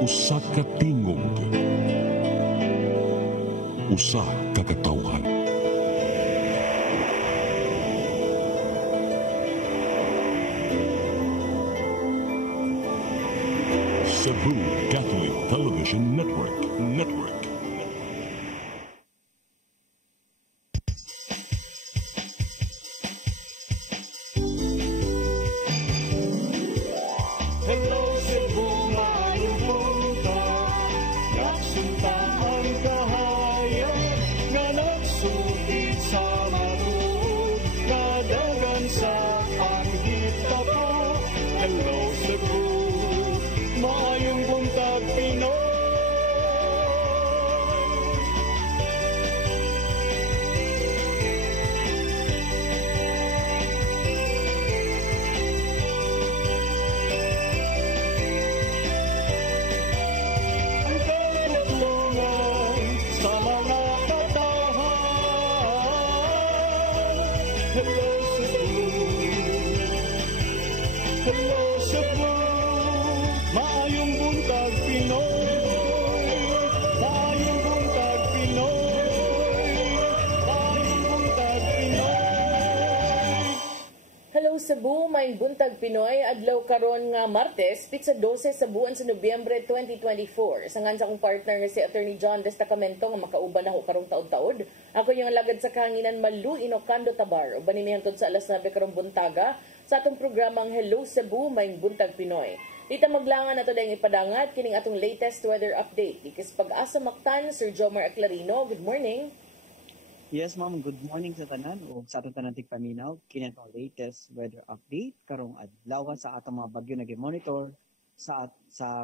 Usa ka tingog, usa ka katawhan. Cebu Catholic Television Network. Hello Cebu, maayong punta. Nagsunta ang kahayan nga nagsulid sa matuod, kadagan sa anggit tapo. Hello Cebu, maayong buntag Pinoy. Ang katutulungan sa mga katawhan. Hello Cebu, hello Cebu, maayong buntag Pinoy. Maayong buntag Pinoy. Maayong buntag Pinoy. Hello Cebu, may buntag Pinoy, adlaw karon nga Martes, pitsa 12 sa buwan sa Nobyembre 2024. Sangan sa akong partner nga si Attorney John Destacamento nga makauban ako karong taod-taod. Ako yung lagad sa kahanginan Malu Inocando Tabar. Uban ni hangtod sa alas 9 karong buntaga sa atong programang Hello Cebu, may buntag Pinoy. Dita maglangan nato dayong ipadangat kining atong latest weather update. Ikis pag-asa Mactan, Sir Jomar Aclarino. Good morning. Yes, ma'am. Good morning sa tanan o sa atong tanan tigpaminaw. Kini ang latest weather update karong adlaw sa atong mga bagyo na monitor sa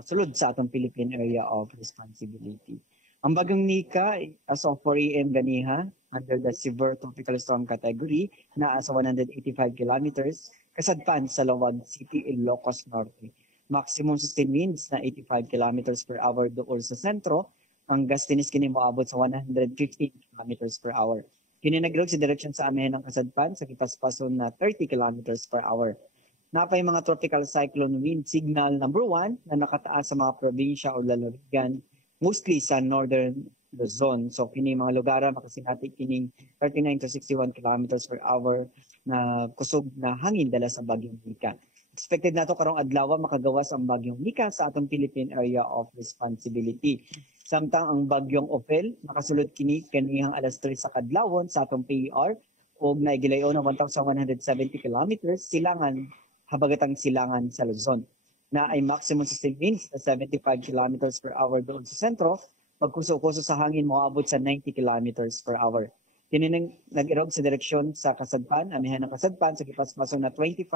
sulod sa atong Philippine Area of Responsibility. Ang bagyong Nika as of 4 AM ganiha under the severe tropical storm category na sa 185 kilometers kasadpan sa Lawag City, Ilocos Norte. Maximum sustained winds na 85 kilometers per hour dool sa sentro. Ang gastinis kini moabot sa 115 kilometers per hour. Kini nagrog sa direksyon sa amihan ng kasadpan sa kipaspason na 30 kilometers per hour. Napay mga tropical cyclone wind signal number 1 na nakataas sa mga probinsya o lalawigan, mostly sa northern Luzon. So kini mga lugar makasinati kining 39 to 61 kilometers per hour na kusog na hangin dala sa bagyong Nika. Expected nato karong adlaw makagawas ang bagyong Nika sa atong Philippine Area of Responsibility. Samtang ang bagyong Ophel makasulod kini kanihang alas 3 sa kadlawon sa atong PER ug naigilayon na 1,170 kilometers silangan habagatang silangan sa Luzon na ay maximum sustained winds na 75 kilometers per hour doon sa sentro, pagkuso-kuso sa hangin moabot sa 90 kilometers per hour. Kini nag-irog sa direksyon sa kasadpan, amihan ng kasadpan sa kipaspason na 25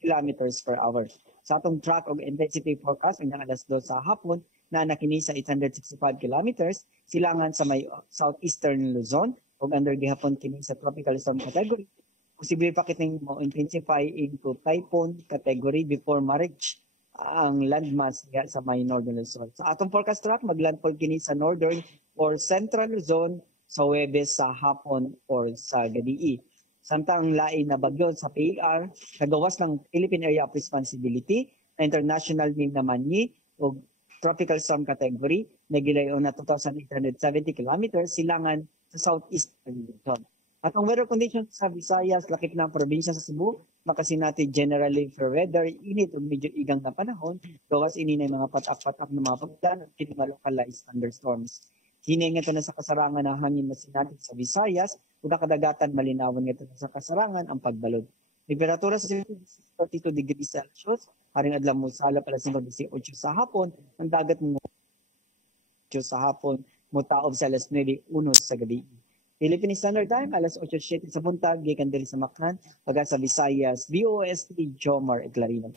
kilometers per hour. Sa atong track og intensity forecast hanggang alas 2 sa hapon na nakini sa 865 kilometers silangan sa may southeastern Luzon ug under gihapon kini sa tropical storm category. Posible pa kining mo-intensify into typhoon category before ma-reach ang landmass nga sa may northern Luzon. Sa atong forecast track maglandfall kini sa northern or central Luzon sa Huwebes sa hapon or sa gabii. Samtang lain na bagyo sa PER, nagawas ng Philippine Area of Responsibility na international name naman ni o tropical storm category na gilayon na 2,870 kilometers silangan sa southeastern Luzon. At ang weather conditions sa Visayas, lakip ng probinsya sa Cebu, makasinati generally for weather, init o medyo igang na panahon, gawas ini na mga patak-patak na mga pagdan at kinima-localized thunderstorms. Hinay nga ito na sa kasarangan ng hangin na sinatin sa Visayas, una kadagatan malinawan nga ito na sa kasarangan ang pagbalod. Temperatura sa 42 degrees Celsius, haring adlaw mo sa alap alas 5:18 sa hapon, ang dagat mo sa hapon, mutaob sa alas 9:01 sa gabi. Philippine Standard Time, alas 8:07 sa buntag, gikan diri sa Mactan, pagka sa Visayas, VOST Jomar Aclarino.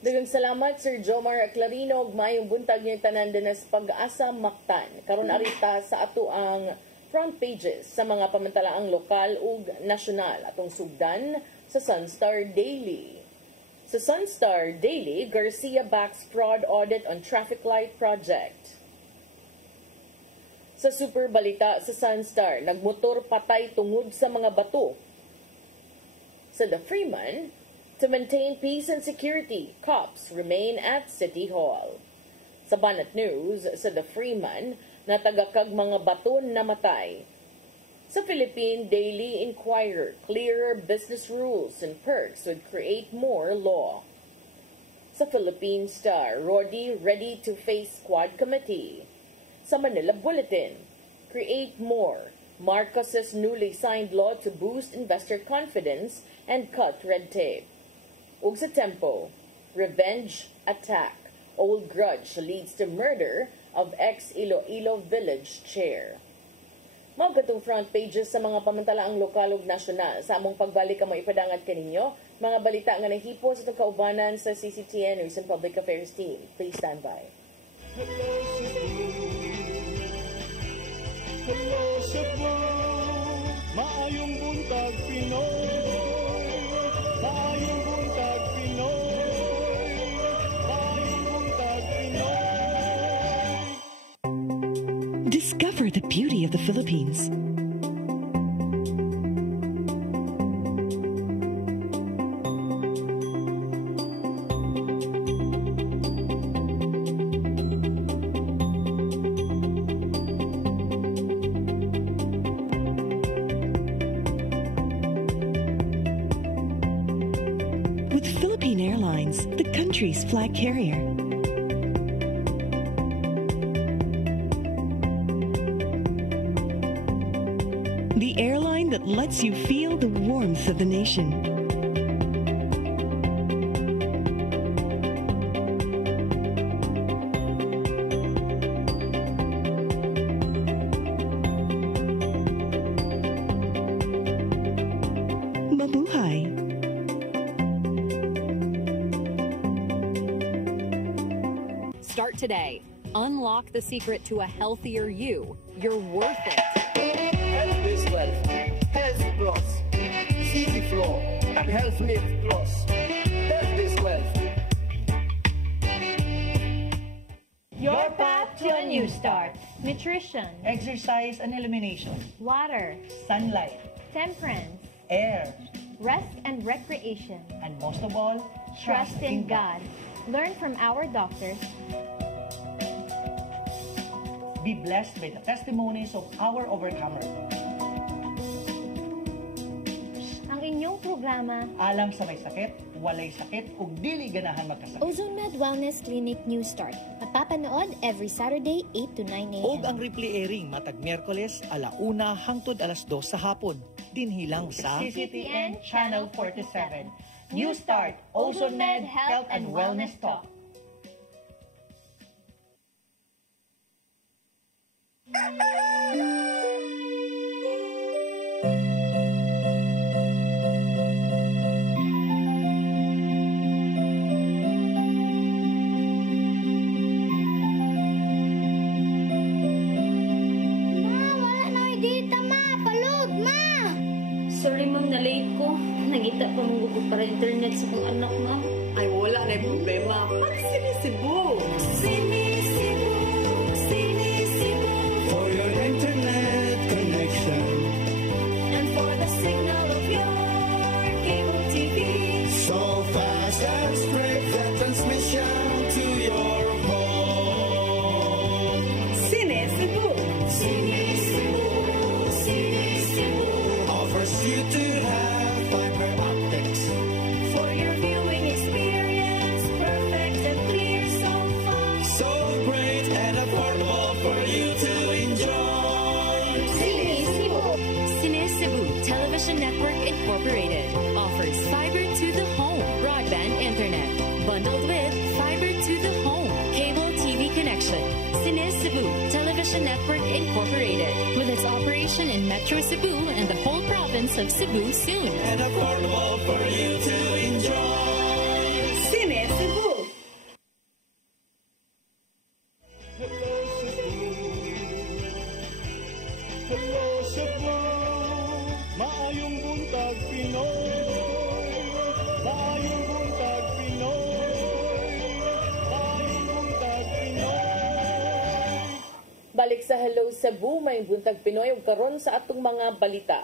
Daghang salamat Sir Jomar Aclarino ug maayong buntag niyo tanan dinas pag-asa Mactan. Karon arita sa ato ang front pages sa mga pamantalaang lokal ug nasyonal atong sugdan sa Sunstar Daily. Sa Sunstar Daily, Garcia backs fraud audit on traffic light project. Sa super balita sa Sunstar, nagmotor patay tungod sa mga bato. Sa The Freeman, to maintain peace and security, cops remain at City Hall. Sa Banat News, sa The Freeman, na tagakag mga baton na matay. Sa Philippine Daily Inquirer, clearer business rules and perks would create more law. Sa Philippine Star, Rodi ready to face Quad Committee. Sa Manila Bulletin, create more. Marcos's newly signed law to boost investor confidence and cut red tape. Ug sa Tempo, revenge attack. Old grudge leads to murder of ex-Iloilo Village chair. Mao katong front pages sa mga pamantalaang lokal ug nasyonal. Sa among pagbalik ang maipadangat kaninyo, mga balita nga nahipo sa kaubanan sa CCTN News and Public Affairs team. Please stand by. Hello Cebu, maayong buntag Pinoy, maayong buntag Pinoy, maayong buntag Pinoy. Discover the beauty of the Philippines. With Philippine Airlines, the country's flag carrier. The airline that lets you feel the warmth of the nation. Mabuhay! Start today. Unlock the secret to a healthier you. You're worth it. Health is wealth. Health Plus. Easy Flow and Health Lift Plus. Health is wealth. Your path to a new start. Nutrition, Exercise and elimination, water, sunlight, temperance, air, rest and recreation. and most of all, Trust in God. Learn from our doctors. Be blessed by the testimonies of our overcomer. Ang inyong programa, Alam sa may sakit, walay sakit, ug dili ganahan magkasakit. Ozone Med Wellness Clinic New Start. Mapapanood every Saturday, 8 to 9 a.m. Og ang replay airing matag Miyerkules 1:00 hangtod 2:00 sa hapon. Dinhilang sa CCTN Channel 47. New Start, Ozone Med Health and Wellness Talk. Sorry ma'am, na-late ko. Nangita pa mong gusto para internet sa kong anak ma'am. Ay, wala na yung problema. Mag-Sinisibu! Sinisibu, Sinisibu, for your internet connection And for the signal of your cable TV. so fast and straight the transmission to your home. Sinisibu! Sinisibu, Sinisibu offers you to have fiber optics. For your viewing experience, perfect and clear so far. So great and affordable for you to enjoy. Sinisibu. Cine Cebu Television Network Incorporated offers fiber to the home broadband internet bundled with fiber to the home cable TV connection. Cine Cebu Television Network Incorporated with its operation in Metro Cebu and the whole province of Cebu soon. And affordable for you to enjoy. Sinisibu! Hello Cebu, hello Cebu, maayong buntag Pinoy, maayong buntag Pinoy, maayong buntag Pinoy. Balik sa Hello Cebu, may buntag Pinoy ug karon sa atong mga balita.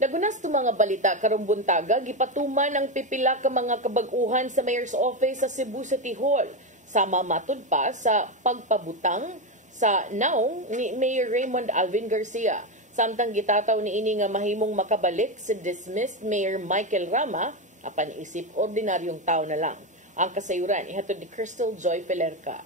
Nagunas to mga balita karong buntaga gipatuman ang pipila ka mga kabag-uhan sa Mayor's Office sa Cebu City Hall Sama matud pa sa pagpabutang sa naong ni Mayor Raymond Alvin Garcia. Samtang gitataw ni ini nga mahimong makabalik si dismissed Mayor Michael Rama, apan isip ordinaryong tao na lang. Ang kasayuran ihatod ni Crystal Joy Pelerca.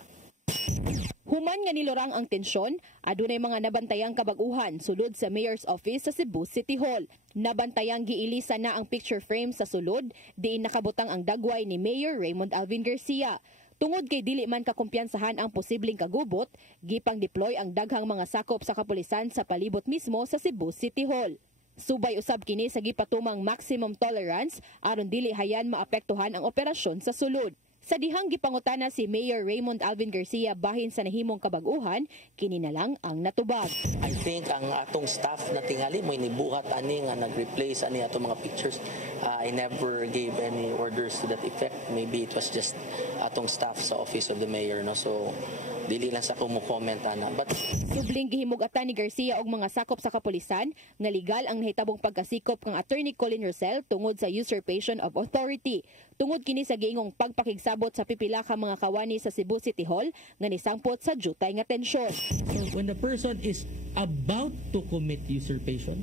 Human nga nilorang ang tensyon, adunay mga nabantayang kabag-uhan sulod sa Mayor's Office sa Cebu City Hall. Nabantayang giilisa na ang picture frame sa sulod, diin nakabutang ang dagway ni Mayor Raymond Alvin Garcia. Tungod kay dili man kakumpiyansahan ang posibleng kagubot, gipang deploy ang daghang mga sakop sa kapulisan sa palibot mismo sa Cebu City Hall. Subay usab kini sa gipatumang maximum tolerance aron dili hayan maapektuhan ang operasyon sa sulod. Sa dihang gipangutana si Mayor Raymond Alvin Garcia bahin sa nahimong kabag-uhan, kini na lang ang natubag. I think ang atong staff na tingali mo inibuhat ani nga nag-replace ani atong mga pictures. I never gave any orders to that effect. Maybe it was just atong staff sa office of the mayor, no. So dili lang sa kumo-comment ana. But subling gihimug-atan ni Garcia og mga sakop sa kapulisan nga legal ang nahitabong pagkasikop ng Attorney Colin Rosel tungod sa usurpation of authority. Tungod kini sa giingong pagpakigsabot sa pipila ka mga kawani sa Cebu City Hall nga nisangpot sa jutay nga tensyon. So when the person is about to commit usurpation,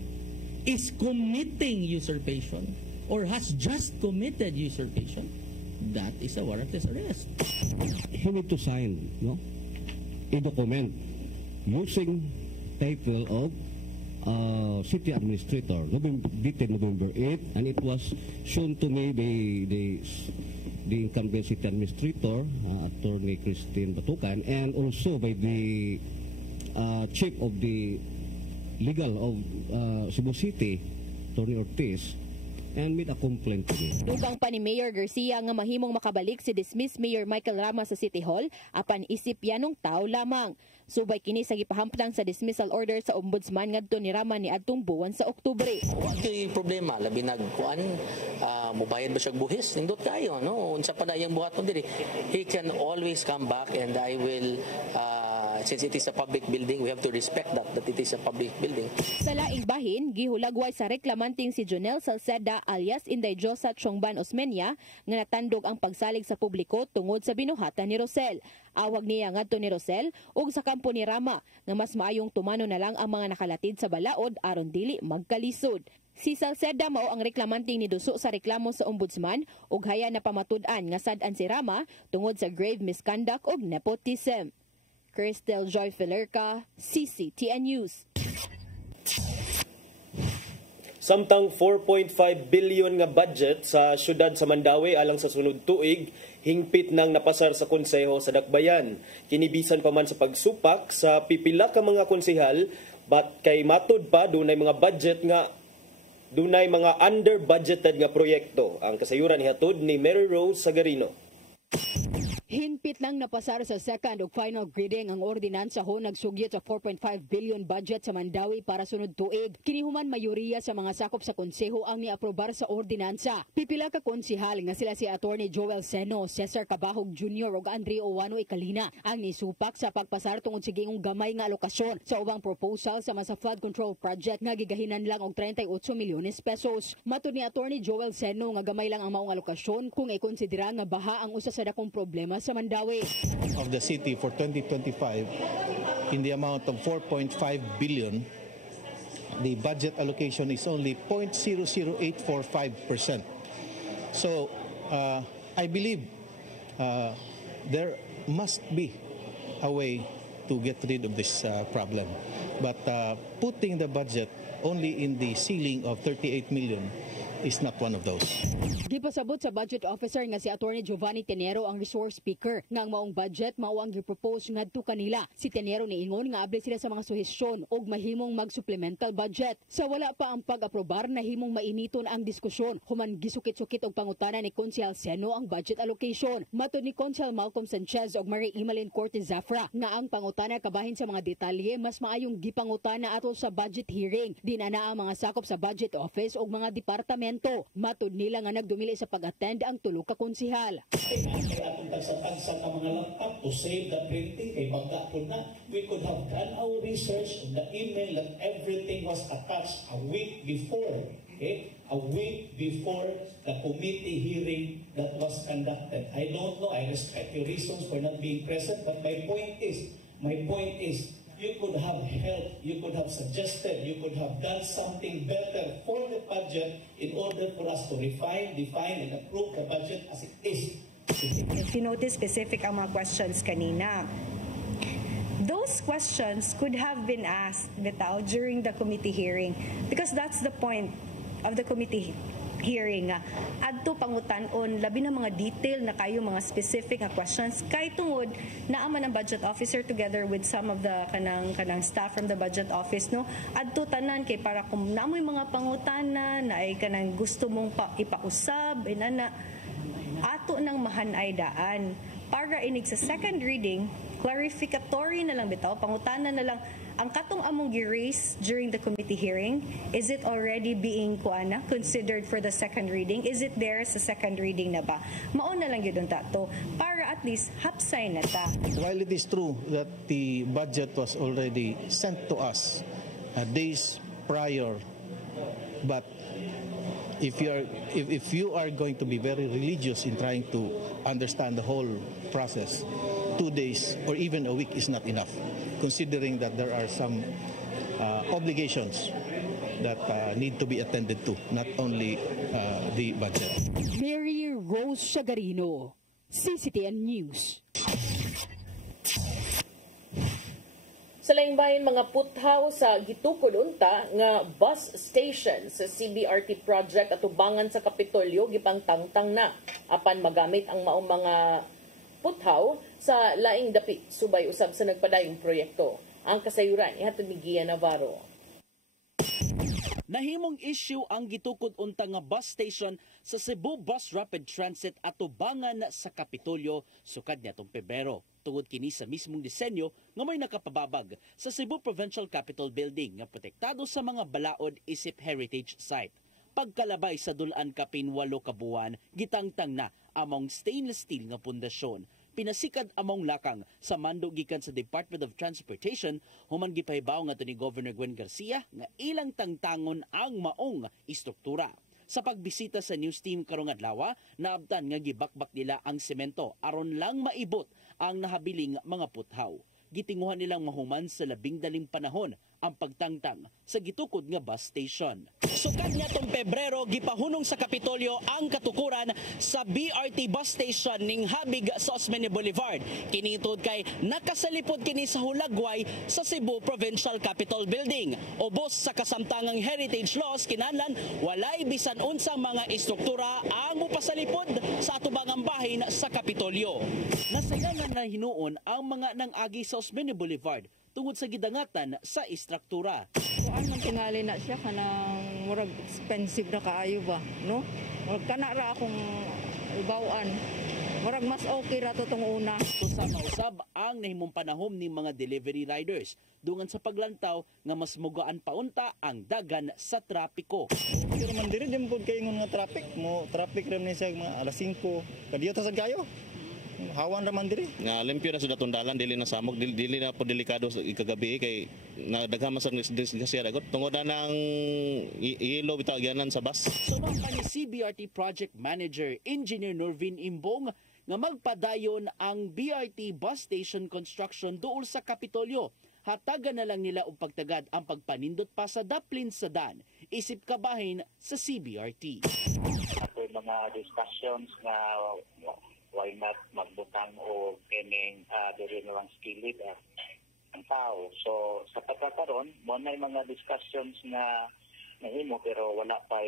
is committing usurpation, or has just committed usurpation, that is a warrantless arrest. He need to sign, no, a document using title of city administrator, dated November 8, and it was shown to me the incumbent city administrator, Attorney Christine Batucan, and also by the chief of the legal of Cebu City, Attorney Ortiz, and made a complaint to me. Dugang pa ni Mayor Garcia nga mahimong makabalik si dismissed Mayor Michael Rama sa City Hall apan isip yanong tao lamang. Subay kini sa gipahamplang sa dismissal order sa ombudsman ngadto ni Rama ni adtong buwan sa Oktubre. Kay problema labi nagkuan mobayad ba siya buhis nindot kayo, no, unsa pa na iyang buhaton diri. He can always come back, and I will since it is a public building, we have to respect that it is a public building. Sa laing bahin, gihulagway sa reklamanting si Jonel Salceda alias Inday Josa Chongban Osmeña nga natandog ang pagsalig sa publiko tungod sa binuhatan ni Rosel. Awag niya ngadto ni Rosel ug sa kampo ni Rama nga mas maayong tumano na lang ang mga nakalatid sa balaod aron dili magkalisod. Si Salceda mao ang reklamanting ni duso sa reklamo sa ombudsman ug haya na pamatud-an nga sad-an si Rama tungod sa grave misconduct ug nepotism. Crystal Joy Pelerca, CCTN News. Samtang 4.5 billion nga budget sa syudad sa Mandawi alang sa sunod tuig, hingpit nang napasar sa konseho sa Dakbayan. Kinibisan pa man sa pagsupak sa pipila ka mga konsehal, but kay matud pa dunay mga budget nga dunay mga under-budgeted nga proyekto. Ang kasayuran ihatod ni Mary Rose Sagarino. Hinpit lang napasar sa second ug final grading ang ordinansa ho nagsugyot sa 4.5 billion budget sa Mandawi para sunod tuig. Kinihuman mayoriya sa mga sakop sa konseho ang niaprobar sa ordinansa. Pipila ka konsehal nga sila si Attorney Joel Seno, Cesar Cabahog Jr. ug Andre Owano Icalina ang nisupak sa pagpasar tungod sa giingong gamay nga alokasyon sa ubang proposal sa mga flood control project nga gigahinan lang og 38 milyones pesos. Matud ni Attorney Joel Seno nga gamay lang ang maong alokasyon kung ikonsidera nga baha ang usa sa dakong problema sa Mandawi. Of the city for 2025 in the amount of 4.5 billion, the budget allocation is only 0.00845%. So I believe there must be a way to get rid of this problem. But putting the budget only in the ceiling of 38 million is not one of those. Gipasabot sa budget officer nga si Attorney Giovanni Tenero ang resource speaker nga ang maong budget mao ang gipropose ngadto kanila. Si Tenero niingon nga abli sila sa mga suhestyon og mahimong mag-supplemental budget. Sa wala pa ang pag-aprobar nahimong mainiton ang diskusyon. Human gisukit-sukit og pangutana ni Konsehal Seno ang budget allocation. Matud ni Konsehal Malcolm Sanchez og Marie Emeline Cortez Zafra nga ang pangutana kabahin sa mga detalye mas maayong gipangutana ato sa budget hearing. Dinana ang mga sakop sa budget office og mga departamento. Matud nila nga nagdumili sa pag-attend ang tulo ka konsehal. Atong tagsa-tagsa ka mga laptop to save the printing kay bangga po na. We could have done our research on the email that everything was attached a week before a week before the committee hearing that was conducted. I don't know, I respect your reasons for not being present, but my point is, you could have helped, you could have suggested, you could have done something better for the budget in order for us to refine, define, and approve the budget as it is. If you notice specific ang mga questions kanina, those questions could have been asked bitaw during the committee hearing because that's the point of the committee hearing nga adto pangutan-on labi na mga detail na kayo mga specific nga questions kay tungod naa man ang budget officer together with some of the kanang staff from the budget office no adto tanan kay para kung namoy mga pangutana na ay kanang gusto mong ipausab inana ato nang mahanay daan para inig sa second reading clarificatory na lang bitaw pangutana na lang ang katong among gi-raise during the committee hearing, is it already being considered for the second reading? Is it there sa second reading na ba? Mauna lang yun tato para at least hapsay na ta. While it is true that the budget was already sent to us days prior, but if you are going to be very religious in trying to understand the whole process, 2 days or even a week is not enough, considering that there are some obligations that need to be attended to, not only the budget. Mary Rose Shagarino, CCTN News. Sa laing bahin mga puthaw sa gitukod unta nga bus station sa CBRT project at ubangan sa Kapitolyo gipangtangtang na apan magamit ang maong mga puthaw sa laing dapit subay usab sa nagpadayong proyekto. Ang kasayuran ihatod ni Gia Navarro. Nahimong issue ang gitukod unta nga bus station sa Cebu Bus Rapid Transit at ubangan sa Kapitolyo sukad nitong Pebrero. Tungod kini sa mismong disenyo nga may nakapababag sa Cebu Provincial Capitol Building nga protektado sa mga balaod isip heritage site. Pagkalabay sa dulan kapin 8 ka buwan, gitangtang na among stainless steel nga pundasyon. Pinasikad among lakang sa mando gikan sa Department of Transportation human gipahibaw nga ni Governor Gwen Garcia nga ilang tangtangon ang maong istruktura. Sa pagbisita sa news team karong adlaw, naabtan nga gibakbak nila ang semento aron lang maibot ang nahabiling mga puthaw. Gitinguhan nilang mahuman sa 12 panahon ang pagtangtang sa gitukod nga bus station. Sukad nitong Pebrero, gipahunong sa Kapitolyo ang katukuran sa BRT bus station ning habig sa Osmeña Boulevard. Kinitod kay nakasalipod kini sa hulagway sa Cebu Provincial Capitol Building. Ubos sa kasamtangang heritage laws, kinahanglan walay bisan unsang mga istruktura ang mupasalipod sa atubangang bahin sa Kapitolyo. Nasayangan na hinuon ang mga nang-agi sa Osmeña Boulevard tungod sa gidangatan sa istruktura. Kuan man tingali na siya kanang murag expensive na kaayo ba, no? Murag kana ra akong ibawaan. Murag mas okay ra to tong una. Usab usab ang nahimong panahom ni mga delivery riders dungan sa paglantaw nga mas mugaan paunta ang dagan sa trapiko. Pero man diri dim pud kay nga traffic mo, traffic ram ni sa mga alas 5. Kadiyo ta sad kayo. Hawan raman diri. Nga limpyo na sa tundalan dili na samog dili na po delikado sa ikagabi kay nadaghama sa disgrasya dagot tungod na nang ilo bitaw gyanan sa bus. Sumang pa ni CBRT Project Manager Engineer Norvin Imbong nga magpadayon ang BRT bus station construction duol sa Kapitolyo. Hatagan na lang nila og pagtagad ang pagpanindot pa sa daplin sa dan isip kabahin sa CBRT. Ato mga discussions nga why not magbutang o kining dili na lang skilled ang tao. So sa pagkakaroon, mo na mga discussions na nahimo pero wala pa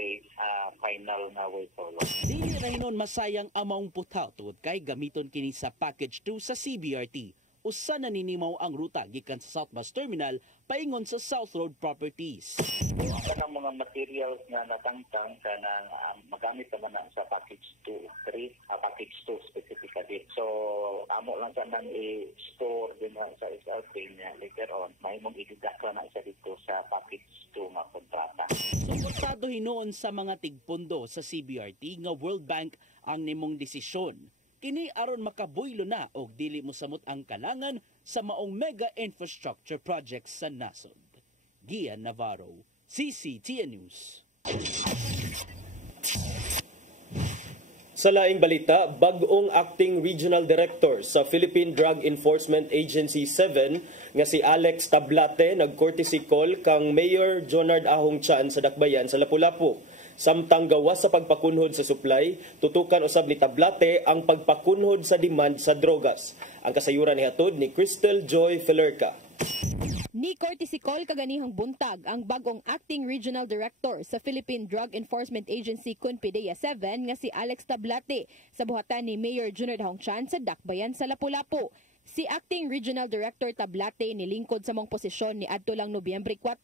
final na way forward. Dili ra hinon masayang among puthaw tungod kay gamiton kini sa package 2 sa CBRT. Usa na ninimaw ang ruta gikan sa South Bus Terminal paingon sa South Road Properties. Ang kanang mga materials na natangtang kanang magamit naman na sa package 2, package 2 specifically. So amo lang sa nang i-store din sa SRP niya later on, mahimong igidaka na isa dito sa package 2 nga kontrata. Suportado hinuon sa mga tigpondo sa CBRT nga World Bank ang nimong desisyon. Kini aron makabuylo na og dili mosamot ang kalangan sa maong mega infrastructure projects sa nasod. Gian Navarro, CCTN News. Sa laing balita, bag-ong acting regional director sa Philippine Drug Enforcement Agency 7 nga si Alex Tablate nag-courtesy call kang Mayor Jonard Ahong Chan sa Dakbayan sa Lapu-Lapu. Samtang gawas sa pagpakunhod sa supply, tutukan usab ni Tablate ang pagpakunhod sa demand sa drogas. Ang kasayuran ni hatod ni Crystal Joy Felerca. Ni courtesy call kaganihang buntag ang bagong acting regional director sa Philippine Drug Enforcement Agency CONPIDEA 7 nga si Alex Tablate sa buhatan ni Mayor Jonard Ahong Chan sa Dakbayan sa Lapu-Lapu. Si acting regional director Tablate nilingkod sa mong posisyon ni adto lang Nobyembre 4.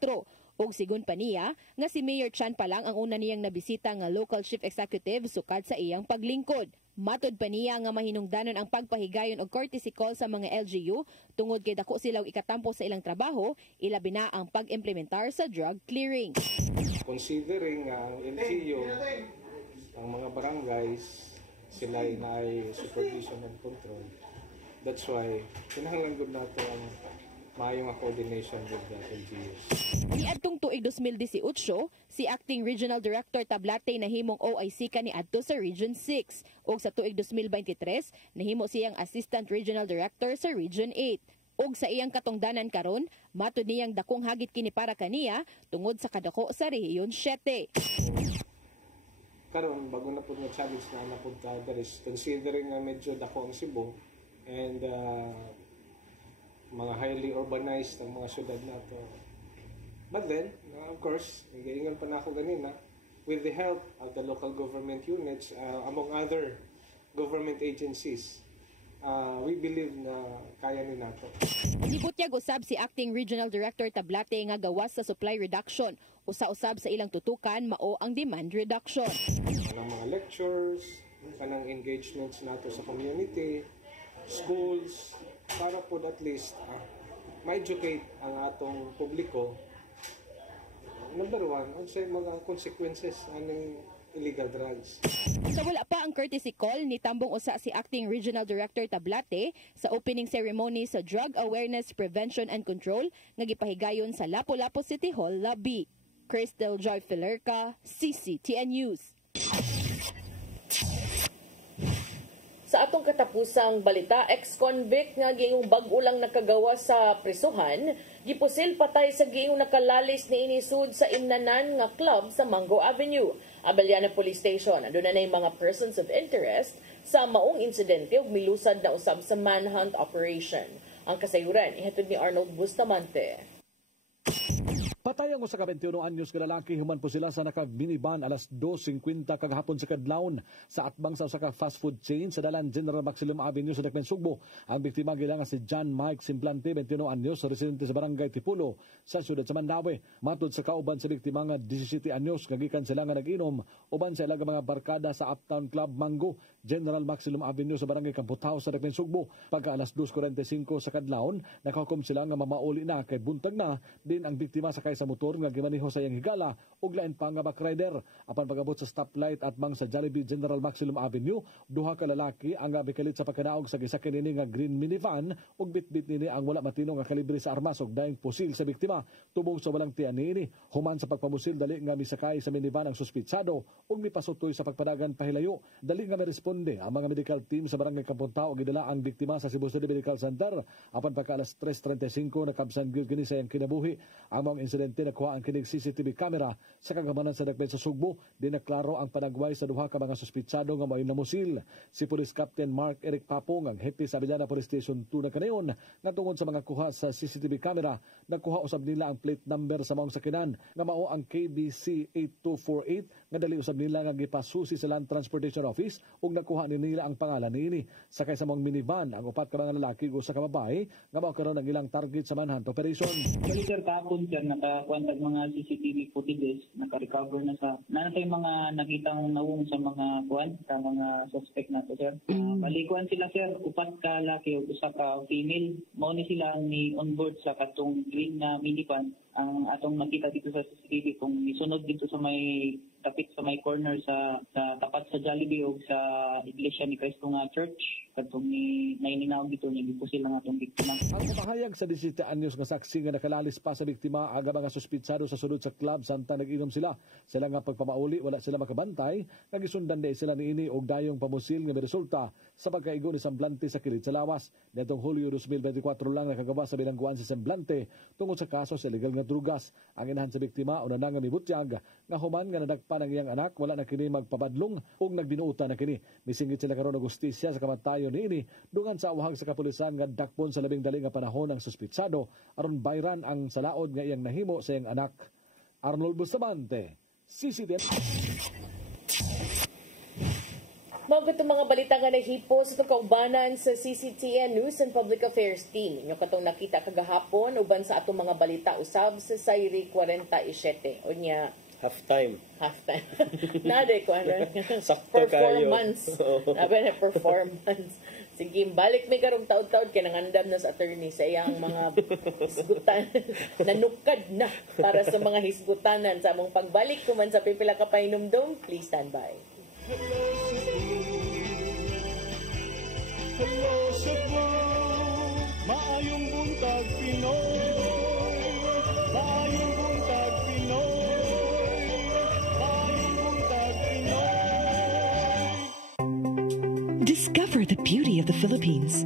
Og sigon pa niya nga si Mayor Chan pa lang ang una niyang nabisita nga local chief executive sukad sa iyang paglingkod. Matod pa niya nga mahinungdanon ang pagpahigayon og courtesy call sa mga LGU tungod kay dako silaw ikatampo sa ilang trabaho, ilabi na ang pag-implementar sa drug clearing. Considering ang LGU, ang mga barangays, sila ay supervision and control. That's why kinahanglan gud nato ang maayong coordination with the LGUs. Niadtong tuig 2018, si Acting Regional Director Tablate nahimong OIC kaniadto sa Region 6 ug sa tuig 2023 nahimo siyang Assistant Regional Director sa Region 8. Og sa iyang katungdanan karon, matud niyang dakong hagit kini para kaniya tungod sa kadako sa Rehiyon 7. Karon bago na pud nga challenge na napunta there is considering nga medyo dako ang Cebu and mga highly urbanized ang mga syudad nato. But then, of course, nag-iingal pa na ako ganina, with the help of the local government units, among other government agencies, we believe na kaya ni nato. Nibutyag usab si Acting Regional Director Tablate nga gawas sa supply reduction. Usa-usab sa ilang tutukan mao ang demand reduction. Kanang mga lectures, kanang engagements nato sa community, schools, para po at least ma-educate ang atong publiko. Number one, ang sa mga consequences ng illegal drugs. Sa wala pa ang courtesy call, nitambong usa si Acting Regional Director Tablate sa opening ceremony sa Drug Awareness, Prevention and Control nga gipahigayon sa Lapu-Lapu City Hall, Labi. Crystal Joy Felerca, CCTN News. Sa atong katapusang balita, ex-convict nga giingong bag-o lang nakagawa sa prisuhan, gipusil patay sa giingong nakalalis ni inisud sa imnanan nga club sa Mango Avenue. Abellana Police Station, aduna na yung mga persons of interest sa maong insidente ug milusad na usab sa manhunt operation. Ang kasayuran, ihatod ni Arnold Bustamante. Patay ang usa ka 21 anyos nga lalaki human po sila sa naka-minivan alas 2:50 kagahapon sa kadlawon sa atbang sa usa ka fast food chain sa dalan General Maximilian Avenue sa Dakbayan, Sugbo. Ang biktima gila nga si John Mike Simplante, 21 anyos, residente sa barangay Tipulo sa siyudad sa Mandaue. Matud sa kauban sa biktima nga 17 anyos nga gikan sila nga nag-inom uban sa ilang mga barkada sa Uptown Club Mango, General Maximilian Avenue sa barangay Kamputao sa Dakbayan, Sugbo. Pagka alas 2:45 sa kadlawon, nakahukom sila nga mamauli na kay buntag na din ang biktima sa sa motor nga gimaniho sa iyang higala ug lain pa nga backrider. Apan pagabot sa stoplight at bang sa Jollibee General Maximilian Avenue, duha ka lalaki ang bikalit sa pagkanaog sa gisakin nini nga green minivan ug bitbit nini ang wala matino nga kalibre sa armas ug daing pusil sa biktima. Tubong sa walang tiyan nini, human sa pagpamusil dali nga misakay sa minivan ang suspitsado ug mipasutoy sa pagpadagan pahilayo. Dali nga meresponde ang mga medical team sa barangay Kapuntao ug gidala ang biktima sa Cebu City Medical Center. Apan pagka alas 3:35 nakabsan gyud kini sa iyang kinabuhi. Ang mga insidente nakuha ang kinig CCTV camera sa kagamanan sa Dakbayan sa Sugbo. Di naklaro ang panagway sa duha ka mga suspitsado nga mao'y namusil. Si Police Captain Mark Eric Papong, ang hepe sa Abellana Police Station 2 na kanayon, nga tungod sa mga kuha sa CCTV camera, nagkuha usab nila ang plate number sa maong sakinan nga mao ang KBC 8248 nga dali usab nila nga gipasusi sa Land Transportation Office ug nakuha nila ang pangalan niini. Sakay sa maong minivan ang upat ka mga lalaki ug usa ka babae nga mao karon ang ilang target sa manhunt operation. Sir, kahapon sir, nakakuha mga CCTV footages, naka-recover na sa nanatay mga nakitang nawong sa mga kuan, sa mga suspect nato sir. Balikuan sila sir, upat ka laki ug usa ka female. Mao ni sila ni onboard sa katong green na minivan. Ang atong nakita dito sa CCTV kung isunod dito sa may tapit sa may corner sa tapat sa Jollibee o sa Iglesia ni Cristo nga Church. Katong ni naininaw dito ni po sila nga itong biktima. Ang pamahayag sa 17 anyos nga saksi nga nakalalis pa sa biktima aga mga suspitsado sa sulod sa club samtang nag-inom sila. Sila nga pagpamauli wala sila makabantay, nagisundan day sila niini og dayong pamusil nga resulta sa pagkaigo ni semblante sa kilid sa lawas. Netong Hulyo 2024 lang nakagawa sa bilangguan si semblante tungod sa kaso sa illegal nga drugas. Ang inahan sa biktima una nga mibutyag nga human nga nadagpan ang iyang anak wala na kini magpabadlong ug nagbinuutan na kini. Misingit sila karon og hustisya sa kamatayon niini dungan sa awhag sa kapulisan nga dakpon sa labing dali nga panahon ang suspitsado aron bayran ang salaod nga iyang nahimo sa iyang anak. Arnold Bustamante, CCTV. Mga itong mga balita nga nahipo sa kaubanan sa CCTN News and Public Affairs Team. Inyo katong nakita kagahapon uban sa atong mga balita usab sa Sayri 47. O niya, Halftime. Nade ko ano. Sakto kayo. Performance. Nabi na performance. Sige, balik may karong taod-taod kaya nangandam na sa attorney sa iyang mga hisgutan. Nanukad na para sa mga hisgutanan sa among pagbalik kuman sa pipila ka painumdum. Please stand by. Hello Cebu, maayong buntag Pinoy, maayong buntag Pinoy, maayong buntag Pinoy. Discover the beauty of the Philippines.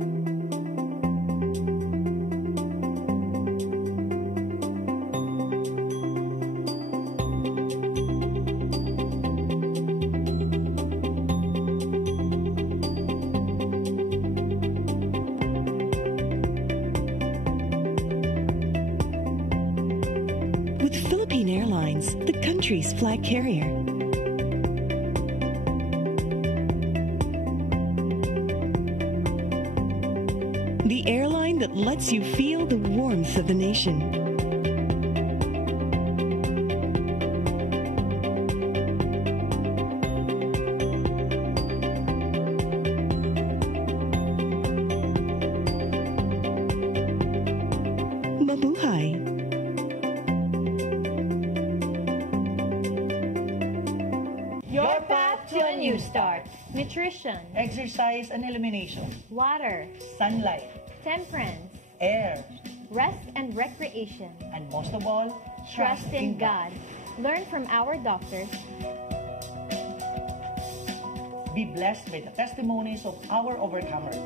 Country's flag carrier. The airline that lets you feel the warmth of the nation. Mabuhay. Your path to a new start. Nutrition. Exercise and elimination. Water. Sunlight. Temperance. Air. Rest and recreation. And most of all, Trust in God. Learn from our doctors. Be blessed by the testimonies of our overcomers.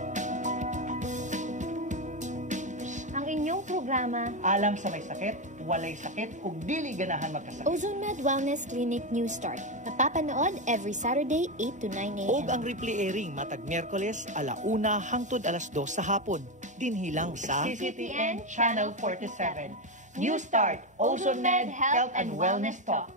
Ang inyong programa, Alam sa may sakit, walay sakit, ug dili ganahan magkasakit. Ozone Med Wellness Clinic New Start. Napapanood every Saturday 8 to 9 a.m. Og ang replay airing matag Miyerkules 1:00 hangtod 2:00 sa hapon. Dinhilang sa CCTN Channel 47. New Start, Ozone Med Health and Wellness Talk.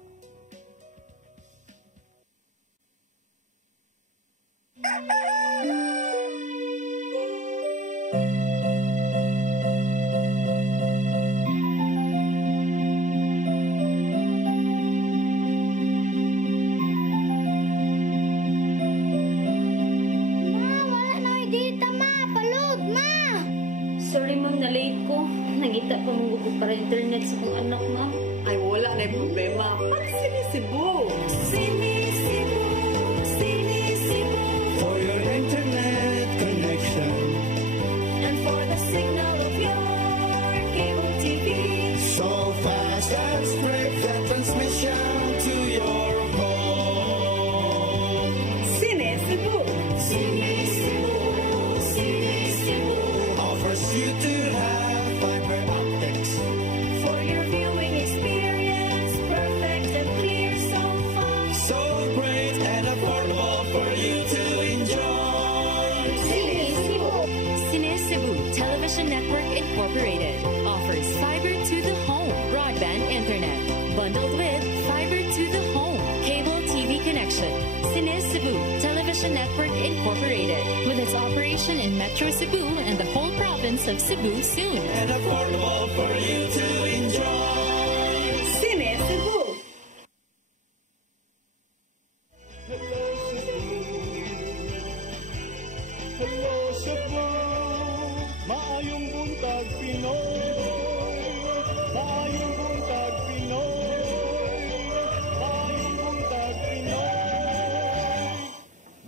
Sorry ma'am, na-late ko. Nangita pa mong gusto para internet sa kong anak ma'am. Ay, wala na yung problema. Mag-Sinisibu! Sinisibu, Sinisibu. For your internet connection. And for the signal of your cable TV. So fast and straight that transmission to your home. Sinisibu! Sinisibu, Sinisibu. Offers you to have fiber optics. For your viewing experience, perfect and clear so far. So great and affordable for you to enjoy. Sinisibu. Sinisibu Television Network Incorporated offers fiber to the home broadband internet bundled with fiber to the home cable TV connection. Sinisibu Television Network Incorporated with its operation in Metro Cebu and the whole province of Cebu soon. And affordable for you to enjoy. Sinisibu! Hello Cebu, maayong buntag Pinoy, maayong buntag Pinoy, maayong buntag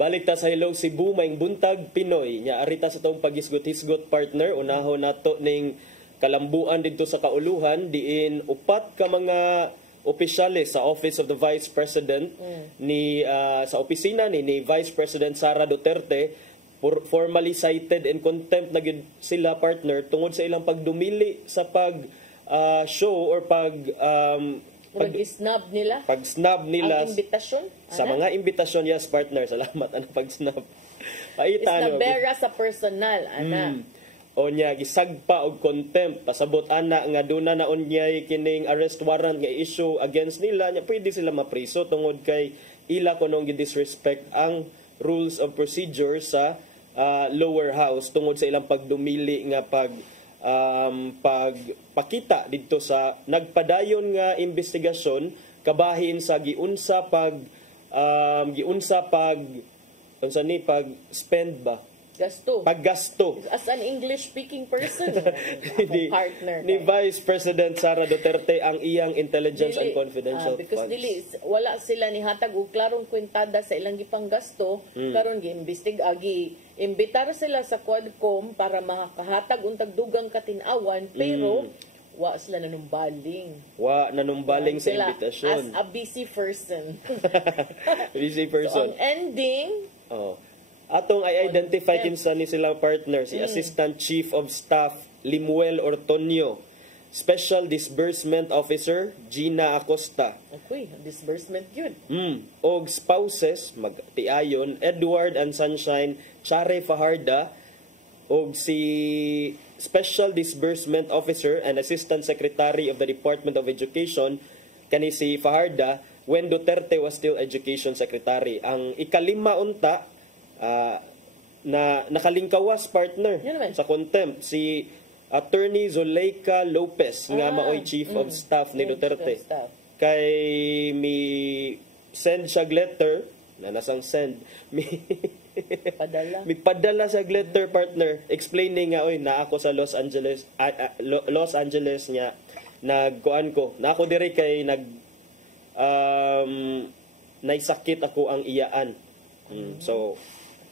Balik ta sa Hello Cebu, maing buntag Pinoy. Nya arita sa tong pagisgot-hisgot partner, unahon nato ning kalambuan dito sa kauluhan diin upat ka mga opisyales sa Office of the Vice President ni sa opisina ni Vice President Sara Duterte formally cited in contempt na gid sila partner tungod sa ilang pagdumili sa pag show or pag-snub nila. Pag-snub nila. Ang imbitasyon. Sa mga imbitasyon, yes, partner. Salamat. Ano pag-snub? Isnabera sa personal, ana. O niya, gisagpa og contempt. Pasabot, ana, nga duna na unyay kining arrest warrant nga issue against nila. Nya, pwede sila mapriso tungod kay ila ko nung disrespect ang rules of procedure sa lower house tungod sa ilang pagdumili nga pagpakita dito sa nagpadayon nga investigasyon kabahin sa giunsa pag spend ba paggasto as an English speaking person partner ni Vice President Sara Duterte ang iyang intelligence and confidential because funds. dili wala sila ni hatag og klarong kwentada sa ilang gipanggasto karon imbitar sila sa Quadcom para makahatag untag dugang katin-awan pero wa sila nanumbaling sa imbitasyon as a busy person. So ang ending atong i-identify kinsa ni silang partner si Assistant Chief of Staff Limuel Ortonio, Special Disbursement Officer Gina Acosta. Okay, disbursement yun. Og spouses magtiayon Edward and Sunshine Chare Fajarda og si Special Disbursement Officer and Assistant Secretary of the Department of Education kani si Fajarda when Duterte was still Education Secretary. Ang ikalima unta na nakalingkawas partner sa contempt si Attorney Zuleika Lopez nga maoy Chief of Staff ni Duterte. Kay mi send siya letter na nasang send mi padala sa letter partner explaining nga na ako sa Los Angeles niya nagkuan ko na ako diri kay naisakit ako ang iyaan. So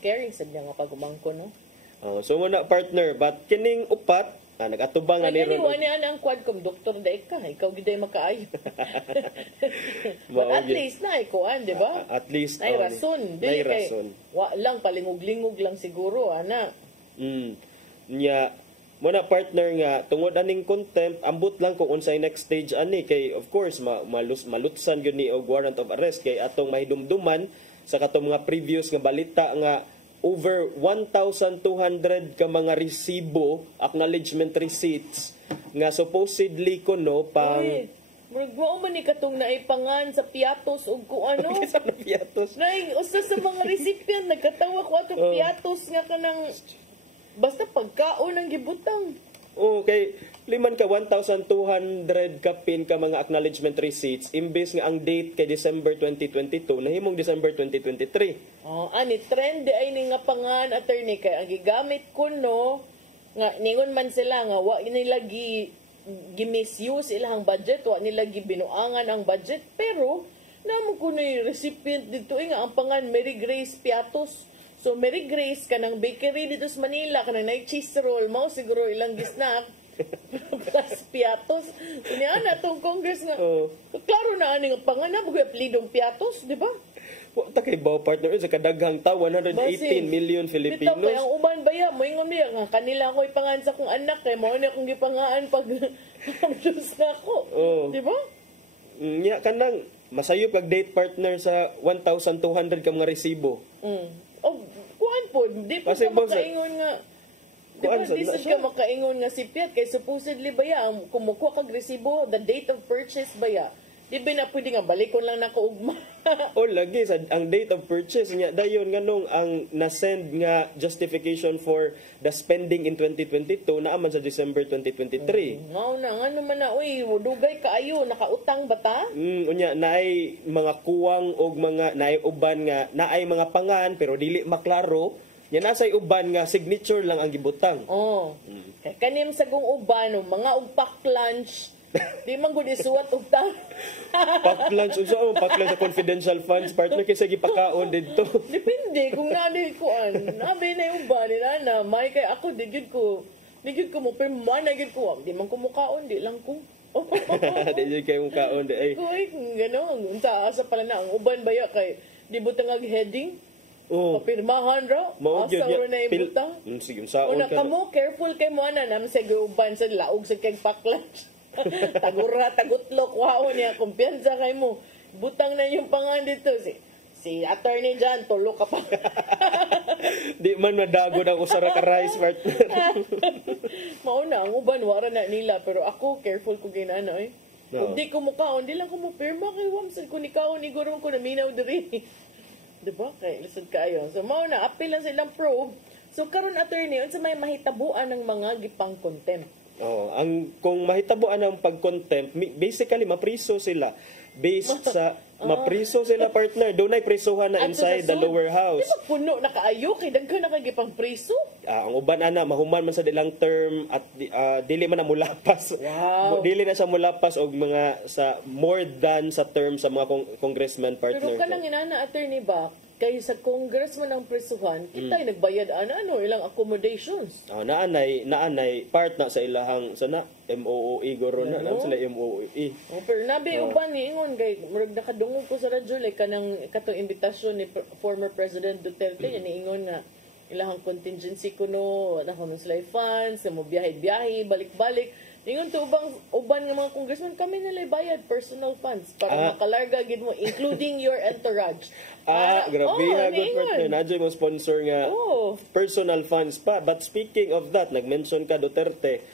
caring sad nga pagumangko no. So muna partner but kining upat nagatubang na ni Ron. Wani ang Quadcom doktor dai ka ikaw giday makaayo. But at least na ikuan di ba? At least nay rason dili kay wa lang palingog-lingog lang siguro ana. Nya muna partner nga tungod aning contempt ambot lang kung unsay next stage ani kay of course malutsan gyud ni og warrant of arrest kay atong mahidumduman sa katong mga previous nga balita nga over 1,200 ka mga resibo, acknowledgement receipts nga supposedly kuno pang Murag man ni katong naipangan sa piatos ug kuano. Sa piatos. Nay usa sa mga recipient nagkatawa ko ato piatos nga kanang basta pagkaon ang gibutang. Okay, liman ka 1,200 kapin ka mga acknowledgement receipts imbes nga ang date kay December 2022 nahimong December 2023. Ani trend ay ni nga pangan attorney kay ang gigamit kuno nga ningon man sila nga wa nila gi-misuse ilang budget, wa nila gibinuangan ang budget pero namo kuno yung recipient dito nga ang pangan Mary Grace Piatos. So, Mary Grace, kanang bakery dito sa Manila, kanang cheese roll, mao siguro ilang gisnack, plus Piatos. Kanya na itong Congress nga, klaro na aning pangan na, bagay aplidong Piatos, di ba? Wata kay Bao partner, sa kadaghang ta, 118 million Filipinos. Bitaw kay ang uban baya, mo ingon niya, nga kanila ako ipangan sa kong anak, kay mao na akong gipangaan pag amdus na ako. Di ba? Nya, kanang, masayop kag date partner sa 1,200 ka mga resibo. Kuan po, di pa ka makaingon nga. Di ba, di ka makaingon nga si Piat, kay supposedly baya, kumukuha kag resibo, the date of purchase baya. Di ba na pwede nga, balikon lang na kaugma. Lagi, ang date of purchase niya, dayon nga nung ang nasend nga justification for the spending in 2022, naaman sa December 2023. Nga naman na, uy, dugay kaayo, nakautang ba ta? Unya, naay mga kuwang o mga, naay uban nga, naay mga pangan, pero dili maklaro, yan nasay uban nga, signature lang ang gibutang. Kay kanim sagong uban, mga ugpak lunch, Di man gud isuwat og ta. Pack lunch, so pack lunch sa confidential funds, partner, kaysa gipakaon dito. Depende kung nani kuan. Nabi na yung ba ni nana, may kay ako di gyud ko mo pero man na gyud ko. Di man ko mukaon, di lang ko. Di gyud kay mukaon di ay. Kuy, gano'n. Unsa asa pala na ang uban baya kay di butang heading. Papirmahan ra. Asa ro na ibutang. Sige, saon Una ka. kamo careful kay mo ana nam sa uban sa laog sa kay pack lunch. Tagura, tagutlok, wow niya, kumpiyansa kay mo. Butang na yung pangan dito. Si attorney dyan, tulo ka pa. Di man madagod ang usara ka rice, partner. Mauna, ang uban, wara na nila. Pero ako, careful ko ginana eh. No. Kung di ko mukaon, di lang ko mo pirma kay Wamsan. Kung ikaw, ni gurong ko na minaw diri. Diba? Kaya lisod kayo. So, mauna, apil lang silang probe. So, karon attorney, unsa may mahitabuan ng mga gipang contempt. Kung mahitabuan ang pag-contempt, basically mapriso sila based sa mapriso sila, partner. Doon ay prisuhan na inside the lower house. Di ba puno nakaayo kay daghan na kay gipang priso? Ang uban ana mahuman man sa dilang term at dili man na mulapas. Wow. Dili na siya mulapas og mga sa more than sa term sa mga congressman, partner. Pero kanang inana attorney ba kay sa congressman ang prisuhan, kita'y nagbayad ilang accommodations. Naanay part na sa ilahang sana MOOE goro na sila MOOE. Pero nabi uban ni ingon kay murag nakadungog ko sa radyo like kanang katong imbitasyon ni former President Duterte ni ingon nga ilahang contingency kuno nako sila funds mo biyahe balik-balik. Ingon to uban nga mga congressman kami nila bayad personal funds para makalarga gid mo including your entourage. Grabe ha, good partner. Nadyo mo sponsor nga personal funds pa. But speaking of that, nag-mention ka Duterte.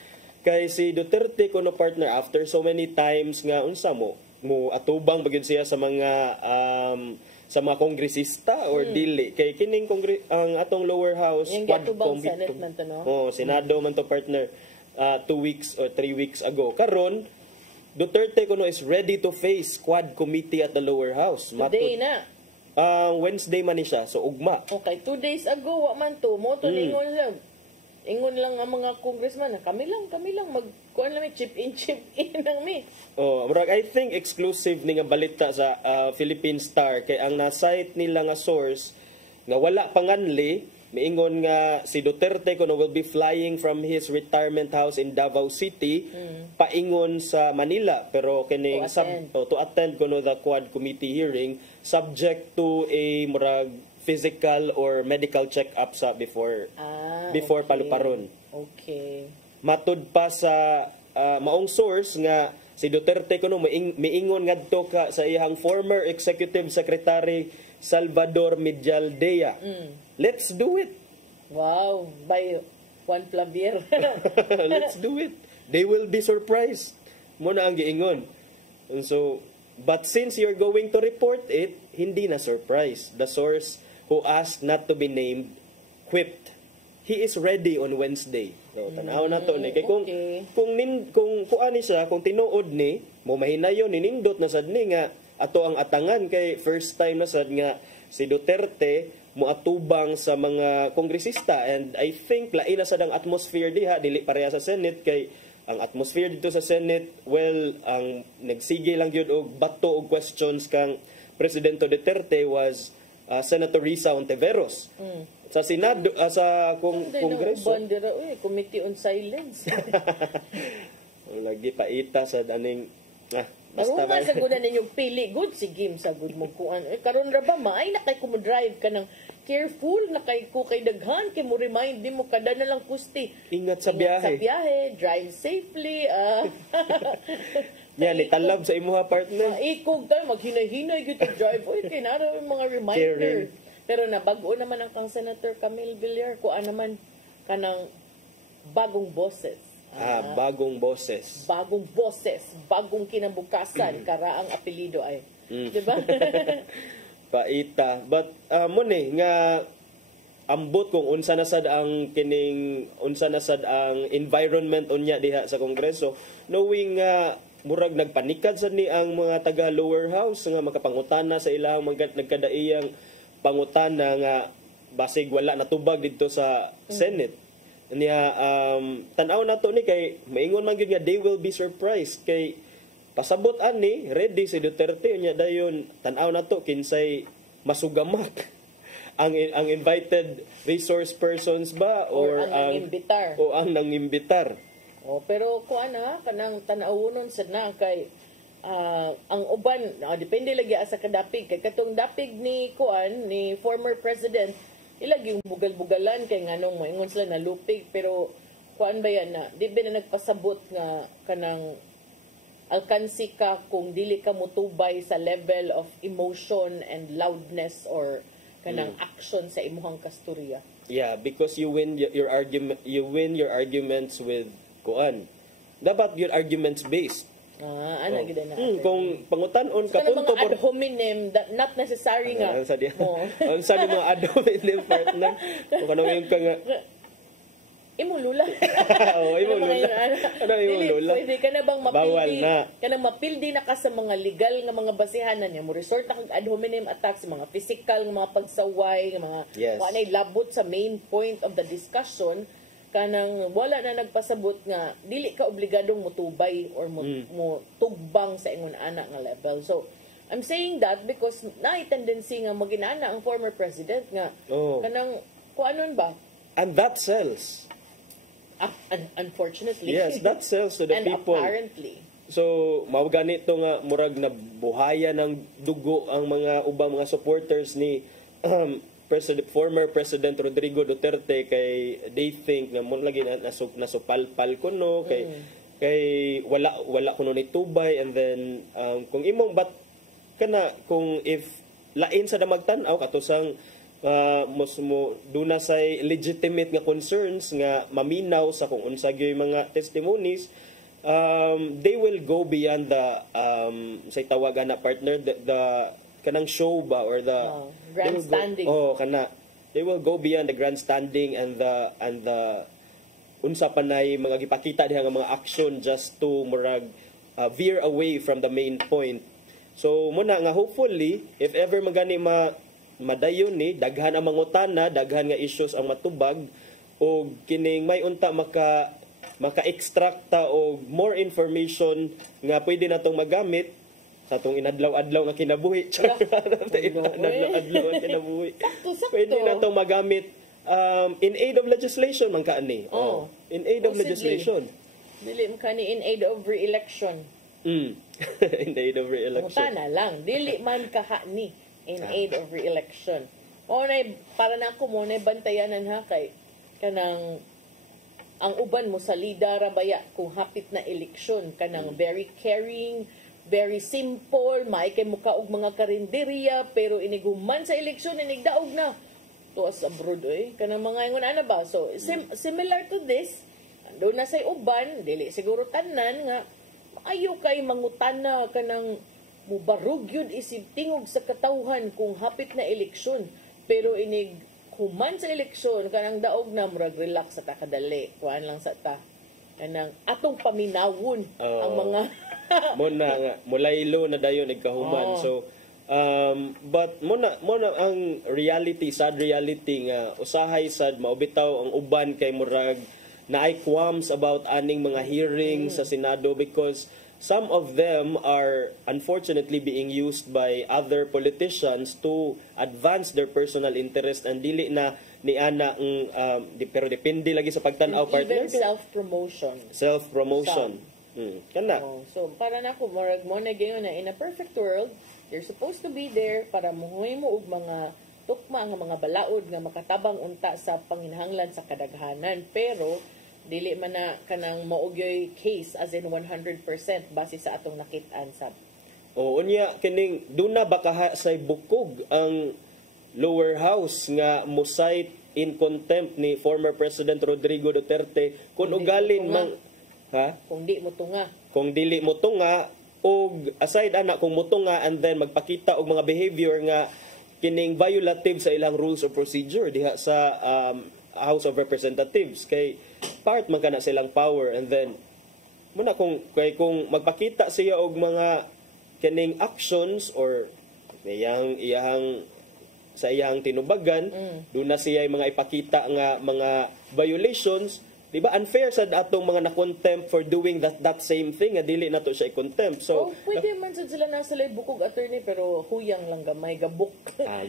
Kay si Duterte kuno partner after so many times nga unsa mo atubang bagyod siya sa mga kongresista or dili kay kining ang atong lower house quad Senate man to no. Senado man to partner 2 weeks or 3 weeks ago. Karon Duterte kuno is ready to face quad committee at the lower house. Today na. Wednesday man ni siya. So ugma. Okay, 2 days ago wa man to. Mo to ingon lang ang mga congressman na kami lang magkuan lang chip in lang mi. I think exclusive ni nga balita sa Philippine Star kay ang na-cite nila nga source nga wala panganli miingon nga si Duterte kuno will be flying from his retirement house in Davao City paingon sa Manila pero kining to attend kuno the quad committee hearing subject to a murag physical or medical check-up sa before paluparon. Okay. Matud pa sa maong source nga si Duterte kuno miingon ngadto ka sa iyang former executive secretary Salvador Medialdea. Let's do it. Wow, by Juan Flavier. Let's do it. They will be surprised. Muna ang giingon. And so, but since you're going to report it, hindi na surprise. The source who asked not to be named quipped. He is ready on Wednesday. So, tanaw na to ni. Kay kung kuani siya, kung tinuod ni, mo mahinayon ninindot na sad ni nga ato ang atangan kay first time na sad nga si Duterte moatubang sa mga kongresista and I think lain na sad ang atmosphere diha dili pareha sa Senate kay ang atmosphere dito sa Senate ang nagsige lang gyud og bato og questions kang Presidente Duterte was Senator Risa Ontiveros. Sa Senado sa Kongreso Committee on Silence. Lagi paita sa daning basta ba sa gudan ninyong pili good si Gim sa good mo kuan karon ra ba maay na kay kumo drive ka ng careful na kay daghan kay mo remind di mo kada na lang pusti ingat sa biyahe drive safely yan italab sa imuha partner ikog tayo maghinay-hinay gyud to drive kay nara mga reminder pero nabago naman ang kang Senator Camille Villar kuan naman kanang bagong bosses. Bagong boses. Bagong kinabukasan, kara ang apelido ay. Diba? Paita. But, muni, nga, ambot kung unsa na sad ang environment unya diha sa Kongreso, knowing nga, murag nagpanikad sad ni ang mga taga lower house nga makapangutana sa ilang nagkadaiyang pangutana nga basig wala natubag dito sa Senate. niya tan-aw nato ni kay maingon man gyud nga they will be surprised kay pasabot ani ready si Duterte nya dayon tan-aw nato kinsay masugamak ang invited resource persons ba or ang nangimbitar o ang nangimbitar. Pero kuan na kanang tan-awon sad na kay ang uban depende lagi sa kadapig kay katong dapig ni kuan ni former president ilagi yung bugal-bugalan kay nganong maingon sila na lupig pero kuan ba yan na di ba na nagpasabot nga kanang alkansi ka kung dili ka mutubay sa level of emotion and loudness or kanang action sa imuhang kasturya. Yeah, because you win your arguments with kuan. Dapat your arguments based. Ana gid na. Kung pangutan-on ka punto mga ad hominem not necessary nga. Ang sa mga ad hominem partner. Kung ano yung ka nga imong lula. Imong lula. Imong lula. Pwede ka na bang mapildi? Bawal na. Kanang mapildi na ka sa mga legal nga mga basihanan niya. Mo resort na kag ad hominem attacks, mga physical nga mga pagsaway, nga mga kuanay labot sa main point of the discussion. Kanang wala na nagpasabot nga dili ka obligadong motubay or mo tugbang sa ingon ana nga level. So I'm saying that because naay tendency nga maginana ang former president nga kanang kuanon ba? And that sells. Unfortunately. Yes, that sells to the and people. Apparently. So, mao ganito nga murag na buhaya ng dugo ang mga ubang mga supporters ni former President Rodrigo Duterte kay they think na mo lagi nasupalpal kuno kay wala kuno ni tubay and then kung imong kana kung if lain sa damagtan-aw katusang duna say legitimate nga concerns nga maminaw sa kung unsa gyud mga testimonies they will go beyond the say tawagan na partner the kanang show ba or the grandstanding. They will go beyond the grandstanding and the unsa panay mga gipakita diha nga mga action just to murag veer away from the main point. So muna nga hopefully if ever magani madayon ni daghan ang mangutana, daghan nga issues ang matubag o kining may unta maka-extracta o more information nga pwede natong magamit sa atong inadlaw-adlaw nga kinabuhi. Inadlaw-adlaw nga kinabuhi. Pwede natong magamit in aid of legislation man kaani. In aid of legislation. Dili man kani in aid of re-election. In aid of re-election. Mutana lang, dili man kahani in aid of re-election. Para na ako mo, bantayanan ha kay kanang ang uban mo sa lidara baya kung hapit na eleksyon kanang very caring, very simple, may kay muka og mga karinderya pero iniguman sa eleksyon inigdaog na. Tuwas abroad kanang mga ingon ana ba. So similar to this, ando na say uban, dili siguro tanan nga maayo kay mangutana kanang mubarog yun isip tingog sa katawhan kung hapit na eleksyon. Pero inig human sa eleksyon, kanang daog na murag relax sa takadali. Kuhaan lang sa ta. Kanang atong paminawon ang mga muna nga mulaylo na dayon nagkahuman. So but muna ang reality, sad reality nga usahay sad maubitaw ang uban kay murag naay qualms about aning mga hearings sa Senado because some of them are unfortunately being used by other politicians to advance their personal interest and dili na ni ana pero depende lagi sa pagtan-aw partner. Even self-promotion. Kana. So para nako murag mo na gayon na in a perfect world, you're supposed to be there para muhuy mo og mga tukma nga mga balaod nga makatabang unta sa panginahanglan sa kadaghanan pero dili man na kanang maugyoy case as in 100% base sa atong nakit-an sab. Unya kining duna baka say bukog ang lower house nga mo cite in contempt ni former President Rodrigo Duterte kung ugalin mang kung dili mo tunga og aside ana kung mutunga and then magpakita og mga behavior nga kining violative sa ilang rules of procedure diha sa House of Representatives kay part man kana silang power and then muna kung magpakita siya og mga kining actions or iyang sa iyang tinubagan, doon na siya mga ipakita nga mga violations. Di ba unfair sa atong mga na-contempt for doing that same thing nga dili nato siya i-contempt. So pwede man sad sila nasa lay bukog attorney pero huyang lang gamay gabok.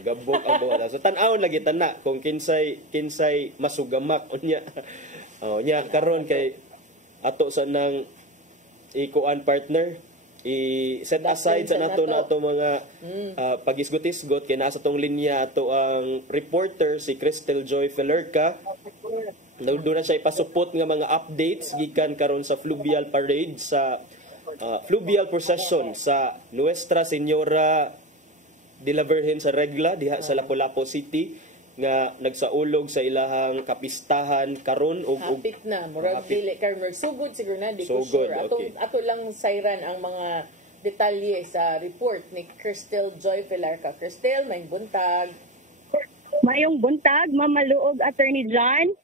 Gabok ang buhat. So tan-awon lagi tana kung kinsay masugamak unya. Nya karon kay ato sa nang ikuan partner i-set aside sa nato mga pagisgot-isgot kay naa sa tong linya ato ang reporter si Crystal Joy Felerca. Doon na siya ipasupot nga mga updates gikan karon sa fluvial parade sa fluvial procession sa Nuestra Señora de la Virgen sa Regla diha sa Lapu-Lapu City nga nagsaulog sa ilahang kapistahan karon og hapit na murag dili karon sugod siguro na di ko sugod, sure ato lang sayran ang mga detalye sa report ni Crystal Joy Felerca. Crystal, may buntag. Mayong buntag, Mamaluog Attorney John.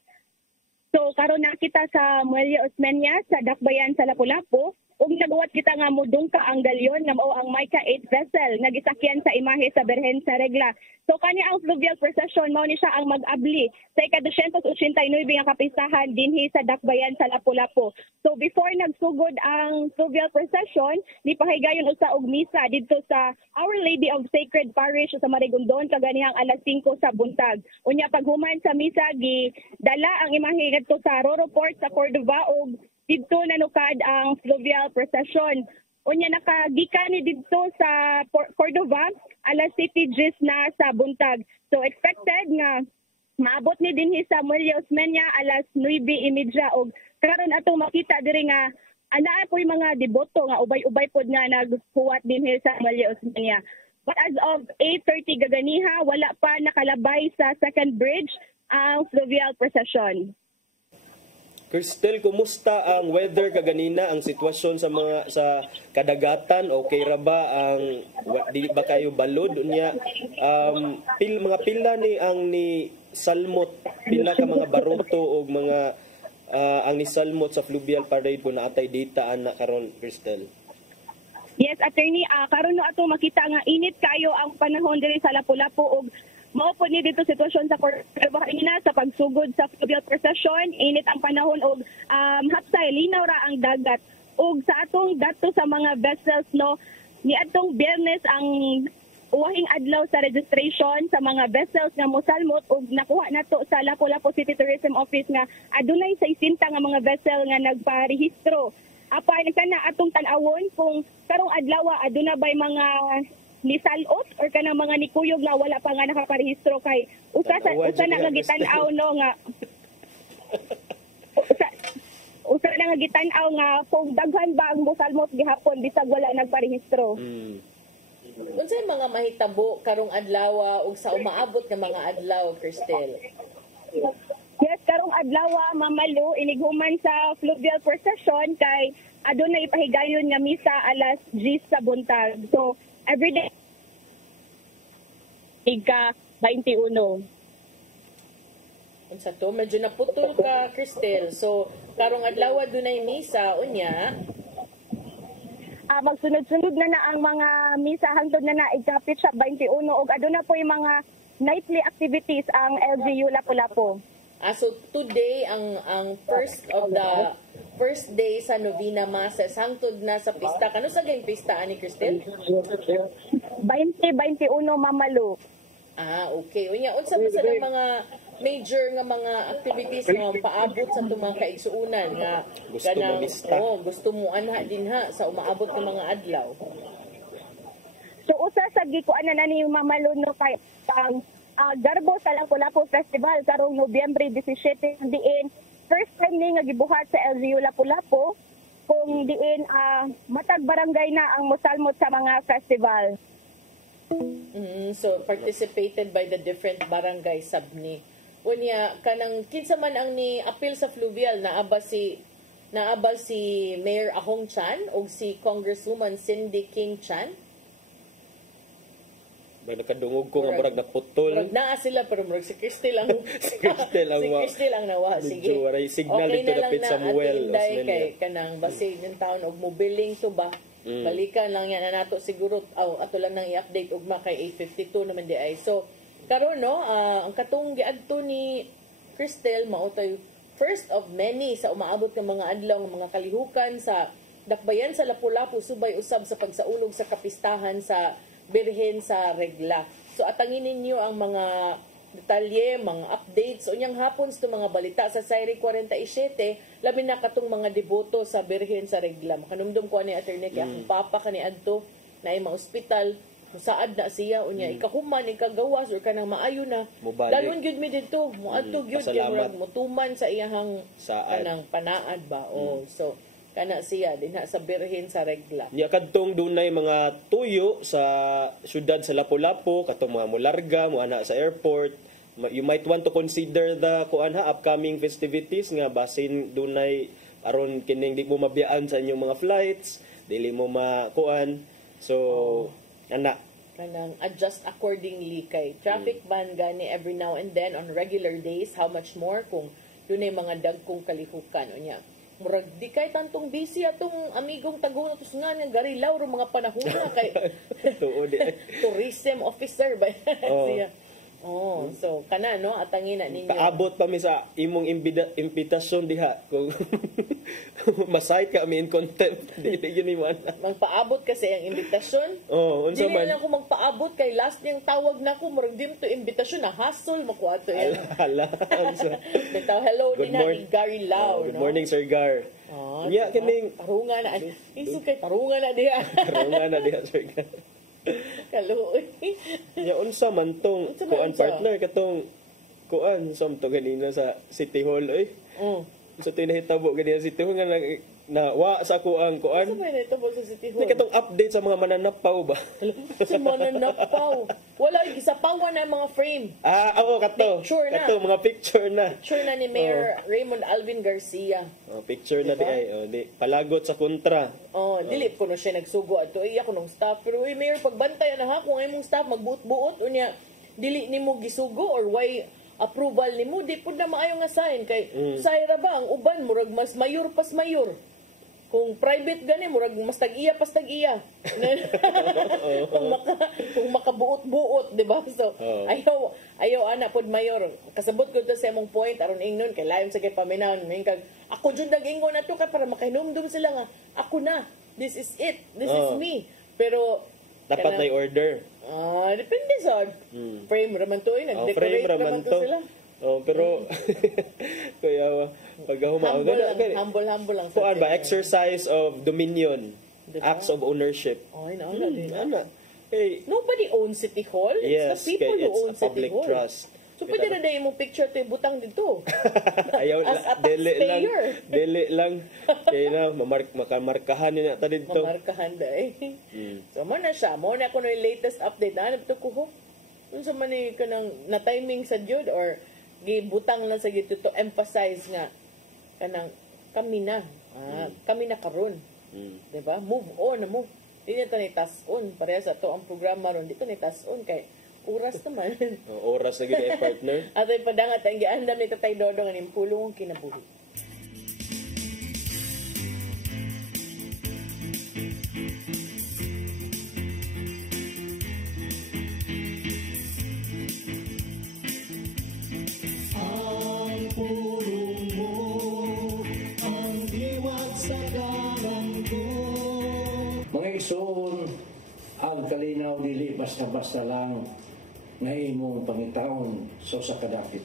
So karon na kita sa Muelle Osmeña sa Dakbayan sa Lapu-Lapu ug nagawat kita nga mudungka ang galyon nga mao ang Mica 8 vessel nga gisakyan sa imahe sa Birhen sa Regla. So kani ang fluvial procession mao ni siya ang mag-abli sa ika-289 nga kapistahan dinhi sa Dakbayan sa Lapu-Lapu. So before nagsugod ang fluvial procession, nipahigayon usa og misa didto sa Our Lady of Sacred Parish sa Marigondon kaganihang alas 5 sa buntag. Unya paghuman sa misa dala ang imahe ngadto sa Roro Port sa Cordova ug didto nanukad ang fluvial procession. Unya nakagikan ni didto sa Cordova alas 7:10 na sa buntag. So expected nga maabot ni dinhi sa Muelle Osmeña alas 9:30 og karon atong makita diri nga anaa po'y mga deboto nga ubay-ubay pod nga naghuwat dinhi sa Muelle Osmeña. But as of 8:30 gaganiha wala pa nakalabay sa second bridge ang fluvial procession. Crystal, kumusta ang weather kaganina, ang sitwasyon sa kadagatan? Okay ra ba ang di ba kayo balod unya mga pila ni ang ni salmot, pila ka mga baruto o mga ang ni salmot sa fluvial parade kung naatay data ana karon, Crystal? Yes, attorney, karon no ato makita nga init kayo ang panahon diri sa Lapu-Lapu og mao po ni dito sitwasyon sa Cordova kanina sa pagsugod sa fluvial procession, init ang panahon og hapsay linaw ra ang dagat. Og sa atong dato sa mga vessels no, ni atong Biyernes ang uwahing adlaw sa registration sa mga vessels nga mosalmot og nakuha nato sa Lapu-Lapu City Tourism Office nga adunay 60 nga mga vessel nga nagparehistro. Apa kana atong tan-awon kung karong adlaw aduna bay mga nisalot or kanang mga nikuyog na wala pa nga nakaparehistro kay usa na nga gitan-aw no nga usa na nga gitan-aw nga kung daghan ba ang mosalmot gihapon bisag wala nagparehistro. Unsay mga mahitabo karong adlaw ug sa umaabot nga mga adlaw, Crystal? Yes, karong adlaw Mamalu inighuman sa fluvial procession kay adunay ipahigayon nga misa alas 10 sa buntag. So everyday ika-21. Unsa to? Medyo naputol ka, Crystal. So, karong adlaw dunay misa unya. Magsunod-sunod na ang mga misa hangtod na ikapit sa 21 og aduna po yung mga nightly activities ang LGU Lapu-Lapu. So today ang first day sa Novena Masses hangtod na sa pista. Kano sa gayong pista ani Crystal? 20-21 Mamalu. Okay. Unya unsa ba sa mga major nga mga activities nga paabot sa itong mga kaigsuunan nga gusto mo anha din ha sa umaabot ng mga adlaw? So usa sa gikuan na ni Mamalu no kay Garbo sa Lapu-Lapu Festival karong Nobyembre 17 diin first time ni nga gibuhat sa LGU Lapu-Lapu kung diin matag barangay na ang mosalmot sa mga festival. So participated by the different barangay sabni. Unya kanang kinsa man ang ni appeal sa fluvial naaba si Mayor Ahong Chan o si Congresswoman Cindy King Chan. May nakadungog ko nga murag naputol. Murag naa sila pero murag si Crystal ang nawa. Sige. Signal dito na Pit Samuel kay kanang basig ng taon og mobiling to ba. Balikan lang yan na nato siguro ato lang nang i-update ugma kay 8:52 naman di ay. So Karon no, ang katong giadto ni Cristel mao tay first of many sa umaabot ng mga adlaw ng mga kalihukan sa dakbayan sa Lapu-Lapu subay usab sa pagsaulog sa kapistahan sa Birhen sa Regla. So atangin ninyo ang mga detalye, mga updates unyang hapon sa mga balita sa Sairi 47 labi na katong mga deboto sa Birhen sa Regla. Makanumdum ko ani attorney kay akong papa kaniadto na ay ma-ospital saad na siya unya ikahuman ikagawas or kanang maayo na dalon gyud mi didto moadto gyud kay murag motuman sa iyahang kanang panaad ba so kana siya dinha sa Birhen sa Regla. Nya kadtong dunay mga tuyo sa syudad sa Lapu-Lapu katong mga mularga mo ana sa airport. You might want to consider the upcoming festivities nga basin dunay aron kining di mo mabiyaan sa inyong mga flights, dili mo makuan. So ana kanang adjust accordingly kay traffic ban gani every now and then on regular days, how much more kung dunay mga dagkong kalihukan unya murag di kay tantong busy atong amigong taguno tus nga garilaw ro mga panahon na kay tourism officer ba siya. So kana no atangin na ninyo. Paabot pa mi sa imong imbitasyon diha kung masayt ka mi in contempt dili yun ni man. Magpaabot kasi ang imbitasyon. Unsa man. Dili lang ko magpaabot kay last niyang tawag nako murag dim to imbitasyon na hassle makuato yan. Hala. Hello din ni Gary Lau. Good morning Sir Gar. Nya kining tarungan na isu kay tarungan na diha. Tarungan na diha Sir Gar. Kaluoy. Ya unsa man tong kuan partner katong kuan samto ganina sa City Hall oy. Sa tinahitabo ganina sa City Hall nga na wa sa kuan kuan. Sa may nahitabo sa City Hall. Katong update sa mga mananapaw ba? Sa mananapaw. Wala gisapawan na mga frame. Kato. Picture na. Kato mga picture na. Picture na ni Mayor Raymond Alvin Garcia. Picture na di ay di palagot sa kontra. Dili ko no siya nagsugo ato ako nung staff pero Mayor pagbantayan na ha kung imong staff magbuot-buot unya dili nimo gisugo or why approval nimo di pud na maayo nga sign kay sayra ba ang uban murag mas mayor pas mayor. Kung private gani murag mas tag-iya pas tag-iya. kung makabuot-buot, di ba? So ayaw ana pod mayor. Kasabot ko to sa imong point aron ingnon kay layon sa kay paminaw kag ako jud nag-ingon ato ka para makahinumdum sila nga ako na. This is it. This is me. Pero dapat may order. Depende sa frame raman to nag-decorate raman to sila. Pero kaya pag humble lang kuan ba exercise of dominion, acts of ownership. Ana. Nobody owns City Hall. It's the people who own City Hall. Trust. So pwede na dahil mong picture to butang dito. Ayaw as a taxpayer. Dili lang. Kaya na makamarkahan yun natin dito. Mamarkahan dahil. So mo na siya. Mo na ako yung latest update. Ano ito ko? Ano sa man ka ng na-timing sa Jude or gibutang lang sa gito to emphasize nga kanang kami na karon. Diba? Move on na mo. Di na ito ni task-on. Pareha sa to ang programa ron. Dito ni task-on kay oras naman. Oras na gina partner. At ay padangat ang giandam ni Tatay Dodong ang impulong ang kinabuhi. Ang pulong mo, ang diwat sa dalan ko. Mga igsoon, ang kalinaw dili basta-basta lang nga imong pangitaon sa usa ka dapit.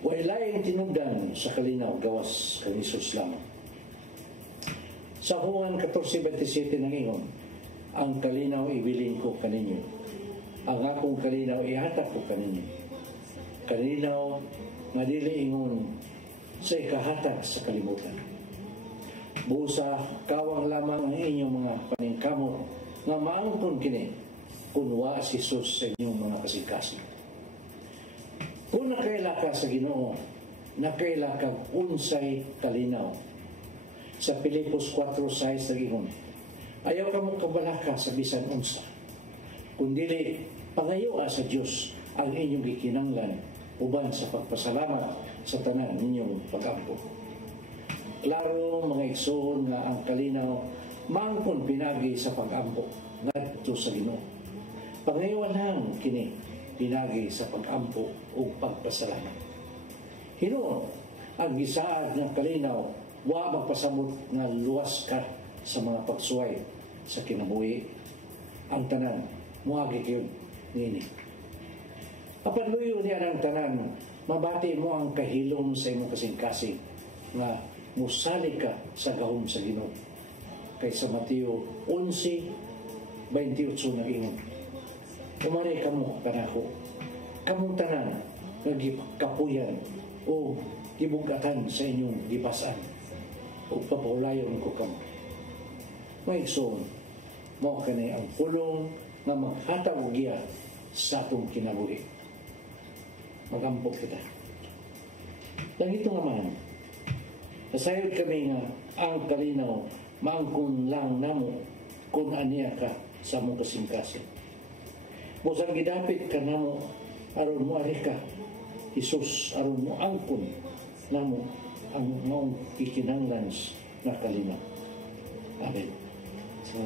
Walay tinugdan sa kalinaw gawas kang Hesus lamang. Sa Juan 14:27 nangingon, ang kalinaw ibilin ko kaninyo. Ang akong kalinaw ihatag ko kaninyo. Kalinaw nga dili ingon sa ikahatag sa kalibutan. Busa kawang lamang ang inyong mga paningkamot nga maangkon kini kung wa si Jesus sa inyong mga kasing-kasing. Kung nakaila ka sa Ginoo, nakaila ka unsay kalinaw. Sa Pilipos 4:6 nagingon, ayaw ka mong kabalaka sa bisan unsa. Kundili pangayoa sa Dios ang inyong gikinanglan uban sa pagpasalamat sa tanan ninyong pag-ampo. Klaro mga igsoon nga ang kalinaw maangkon pinagi sa pag-ampo ngadto sa Ginoo. Pangayoan kini pinagi sa pag-ampo o pagpasalamat. Hinuon ang gisaad ng kalinaw, wa magpasabot nga luwas ka sa mga pagsuway sa kinabuhi. Ang tanan, muagi yun nini. Apan luyo niya ng tanan, mabati mo ang kahilom sa imong kasing-kasing nga musali ka sa gahom sa Ginoo. Kay sa Mateo 11:28 nag-ingon, umari kamo kanako, kamong tanan nga gikapuyan o gibugatan sa inyong gipasan o papulayon ko kamo. Maigsoon, mo kani ang pulong nga maghatag og giya sa atong kinabuhi. Magampok kita. Dahil ito nga man, nasayod kami nga ang kalinaw maangkon lang namo kung aniya ka sa mong kasing-kasing. Busang gidapit ka namo aron mo ari ka, Isus, aron mo angkon namo ang mong ikinanglans na kalinaw. Amen.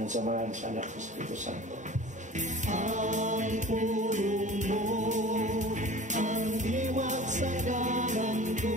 Samahan sa anak ng Espiritu Santo. Ang pulong mo, ang diwat sa dalan ko.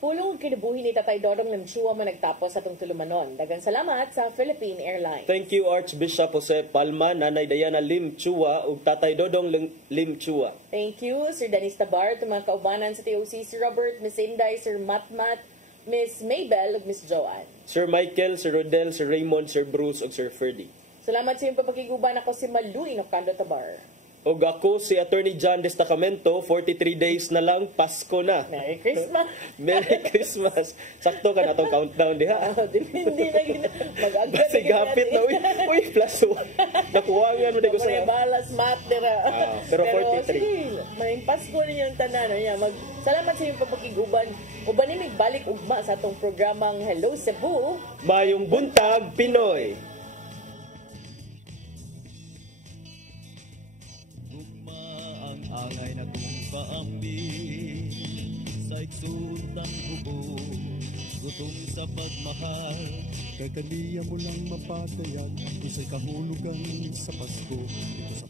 Pulong kinabuhi ni Tatay Dodong Limchua man nagtapos sa itong tulumanon. Dagang salamat sa Philippine Airlines. Thank you Archbishop Jose Palma, Nanay Diana Limchua ug Tatay Dodong Limchua. Thank you Sir Dennis Tabar, mga kaubanan sa TOC, Sir Robert, Miss Inday, Sir Matmat, Miss Maybel ug Miss Joanne. Sir Michael, Sir Rodel, Sir Raymond, Sir Bruce ug Sir Ferdy. Salamat sa iyong papakiguban. Ako si Malu Inocando Tabar. O ako si Attorney John Destacamento, 43 days na lang, Pasko na. Merry Christmas! Merry Christmas! Sakto ka na itong countdown, diha? Depende na mag-agad. Sigapit na, uy, plus 1. Nakuwangan mo, di ko sa... balas, mat, dira. Pero 43. Sige, may Pasko ninyong tanan. Salamat sa iyong papakiguban. O ba ni balik ugma sa itong programang Hello Cebu? Mayong Buntag, Pinoy! Angay na kong paambi sa igsuon ng hubog, gutom sa pagmahal, kay kaniya mo lang mapatayag, isa'y kahulugan sa Pasko, ito sa